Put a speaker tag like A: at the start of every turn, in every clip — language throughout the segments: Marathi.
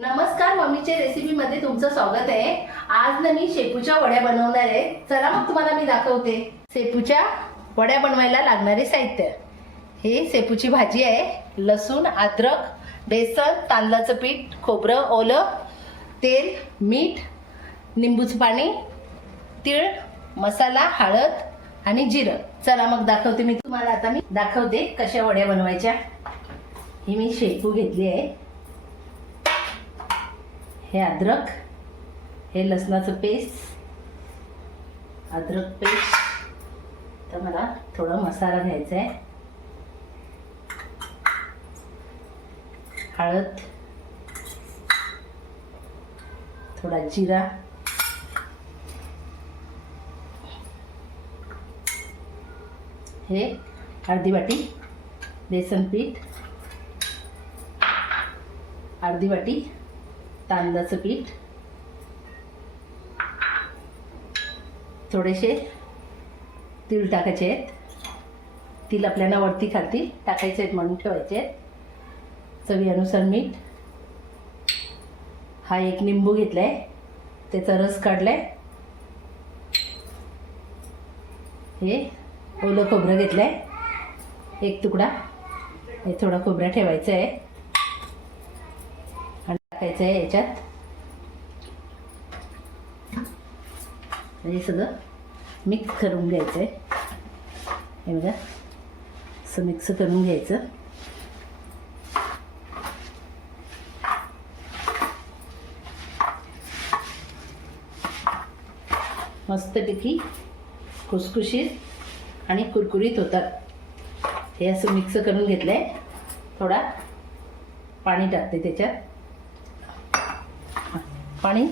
A: नमस्कार मम्मीच्या रेसिपीमध्ये तुमचं स्वागत आहे. आज ना मी शेपूच्या वड्या बनवणार आहे. चला मग तुम्हाला मी दाखवते. शेपूच्या वड्या बनवायला लागणारे साहित्य. हे शेपूची भाजी आहे. लसूण अद्रक बेसन तांदळाचं पीठ खोबरं ओलं तेल मीठ निंबूचं पाणी तीळ मसाला हळद आणि जिरं. चला मग दाखवते मी तुम्हाला. आता मी दाखवते कशा वड्या बनवायच्या. ही मी शेपू घेतली आहे. हे अद्रक हे लसणाचं पेस्ट अद्रक पेस्ट. तर मला थोडा मसाला घ्यायचा आहे हळद थोडा जिरा हे अर्धी वाटी बेसन पीठ अर्धी वाटी तांदळाचं पीठ. थोडेसे तीळ टाकायचे आहेत. तिल आपल्याला वरती खालती टाकायचे आहेत म्हणून ठेवायचे आहेत. चवीनुसार मीठ. हा एक निंबू घेतला आहे त्याचा रस काढला आहे हे ओलं खोबरं घेतलं आहे एक तुकडा. हे थोडा खोबरा ठेवायचा आहे. टाकायचं आहे याच्यात. हे सगळं मिक्स करून घ्यायचं आहे हे बघा. असं मिक्स करून घ्यायचं. मस्तपैकी खुसखुशीत आणि कुरकुरीत होतात. हे असं मिक्स करून घेतलं आहे थोडा पाणी टाकते त्याच्यात. पाणी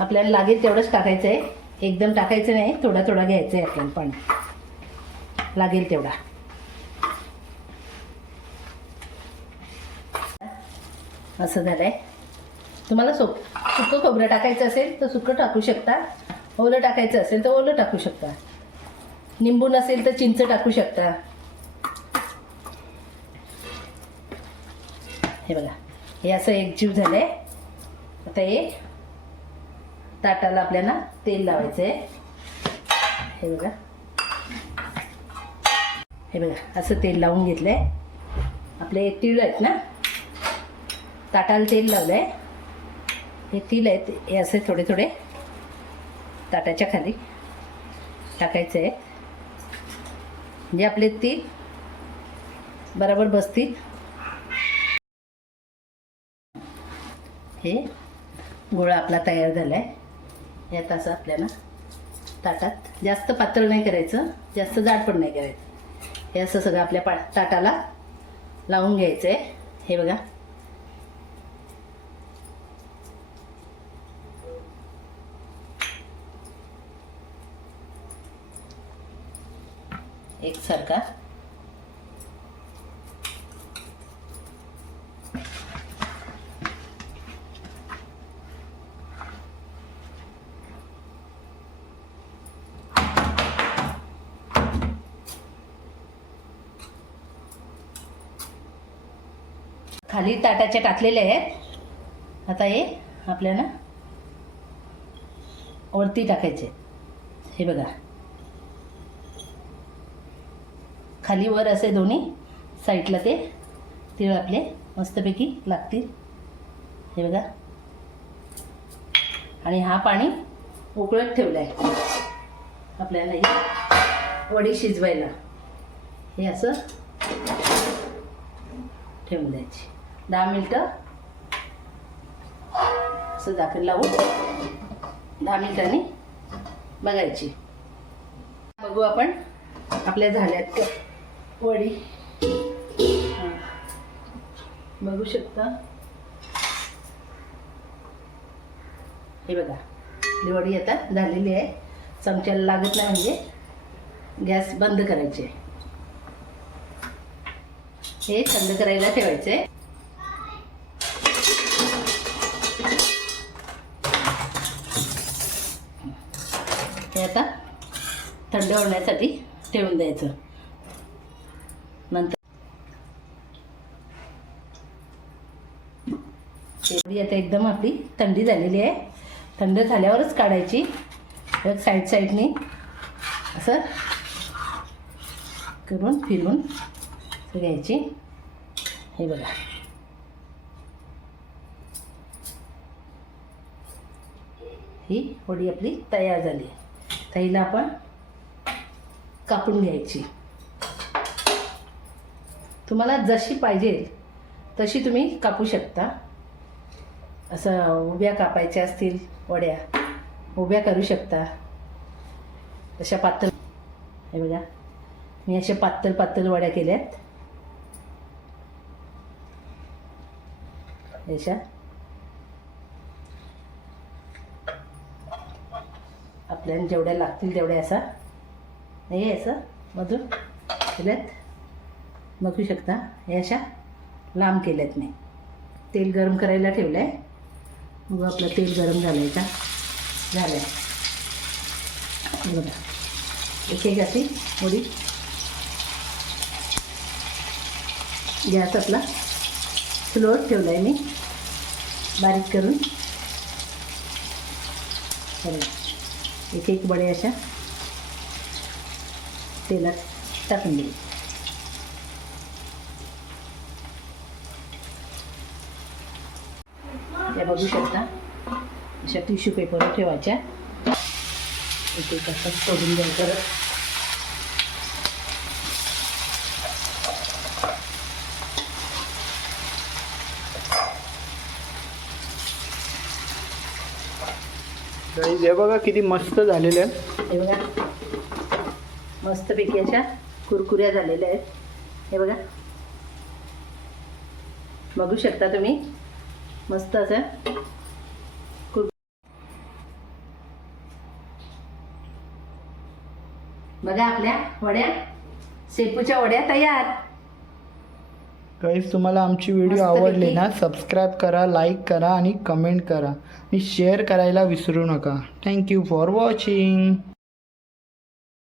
A: आपल्याला लागेल तेवढंच टाकायचं आहे एकदम टाकायचं नाही थोडा थोडा घ्यायचं आहे आपल्याला पाणी. लागेल तेवढा. असं झालं आहे तुम्हाला सोप सुकं खोबरं टाकायचं असेल तर सुकं टाकू शकता. ओलं टाकायचं असेल तर ओलं टाकू शकता. निंबू नसेल तर चिंच टाकू शकता. हे बघा. हे असं एकजीव झालं आहे आता हे ताटाला आपल्याला तेल लावायचं आहे हे बघा. हे बघा असं तेल लावून घेतलं आहे आपले तीळ आहेत ना? ताटाला तेल लावलं आहे हे तीळ आहेत हे असे थोडे थोडे ताटाच्या खाली टाकायचं आहे म्हणजे आपले तीळ बरोबर बसतील. हे गोळा आपला तयार झाला आहे यात असं आपल्याला ताटात जास्त पातळ नाही करायचं जास्त जाड पण नाही करायचं. हे असं सगळं आपल्या पा ताटाला लावून घ्यायचं आहे हे बघा. एकसारखा. खाली ताटाच्या टाकलेले आहेत. आता हे आपल्याला वरती टाकायचे. हे बघा. खाली वर असे दोन्ही साईडला ते तीळ आपले मस्तपैकी लागतील. हे बघा. आणि हा पाणी उकळत ठेवलं आहे आपल्याला ही वडी शिजवायला. हे असं ठेवून द्यायची. दहा मिनटं. असं झाकण लावून दहा मिनिटांनी बघायची. बघू आपण आपल्या झाल्यात वडी. बघू शकता. हे बघा आपली वडी आता झालेली आहे. चमच्याला लागत नाही म्हणजे गॅस बंद करायचे हे थंड करायला ठेवायचे हे आता थंड होण्यासाठी ठेवून द्यायचं. नंतर एवढी आता एकदम आपली थंडी झालेली आहे. थंड झाल्यावरच काढायची. साईड साईडने असं करून फिरून घ्यायची. हे बघा. ही वडी आपली तयार झाली ताईला आपण कापून घ्यायची. तुम्हाला जशी पाहिजे तशी तुम्ही कापू शकता. असं उभ्या कापायच्या असतील वड्या उभ्या करू शकता. अशा पातळ हे बघा मी अशा पातळ पातळ वड्या केल्यात. अशा आपल्याला जेवढ्या लागतील तेवढ्या असा. हे असं मधून केल्यात. बघू शकता हे अशा लांब केल्यात मी. तेल गरम करायला ठेवलं आहे मग आपलं तेल गरम घालायचा झालं आहे बघा. एक एक अशी थोडी गॅस आपला स्लोवर ठेवला आहे मी. बारीक करून. हे एक एक बडे अशा तेलात टाकून दिली. त्या बघू शकता अशा टिश्यू पेपरवर ठेवायच्या. एक एक असं सोडून द्यायचं.
B: हे बघा किती मस्त झालेले आहेत.
A: हे बघा. मस्तपैकी अशा कुरकुऱ्या झालेल्या आहेत. हे बघा. बघू शकता तुम्ही. मस्त असं कुर बघा आपल्या वड्या. शेपूच्या वड्या तयार.
B: गाईज तुम्हाला आमची व्हिडिओ. आवडली ना सबस्क्राईब करा लाईक करा आणि कमेंट करा. आणि शेअर करायला विसरू नका. Thank you for watching